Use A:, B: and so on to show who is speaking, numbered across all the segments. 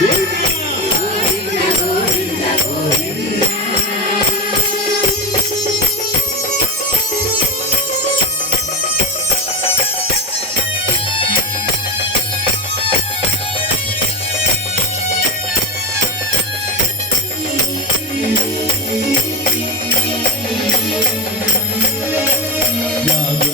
A: Thank mm -hmm. you.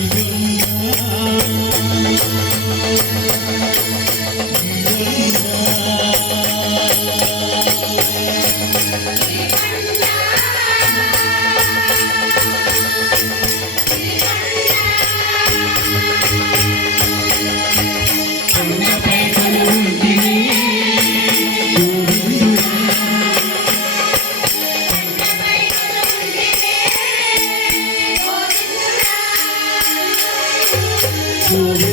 A: Yeah.
B: you.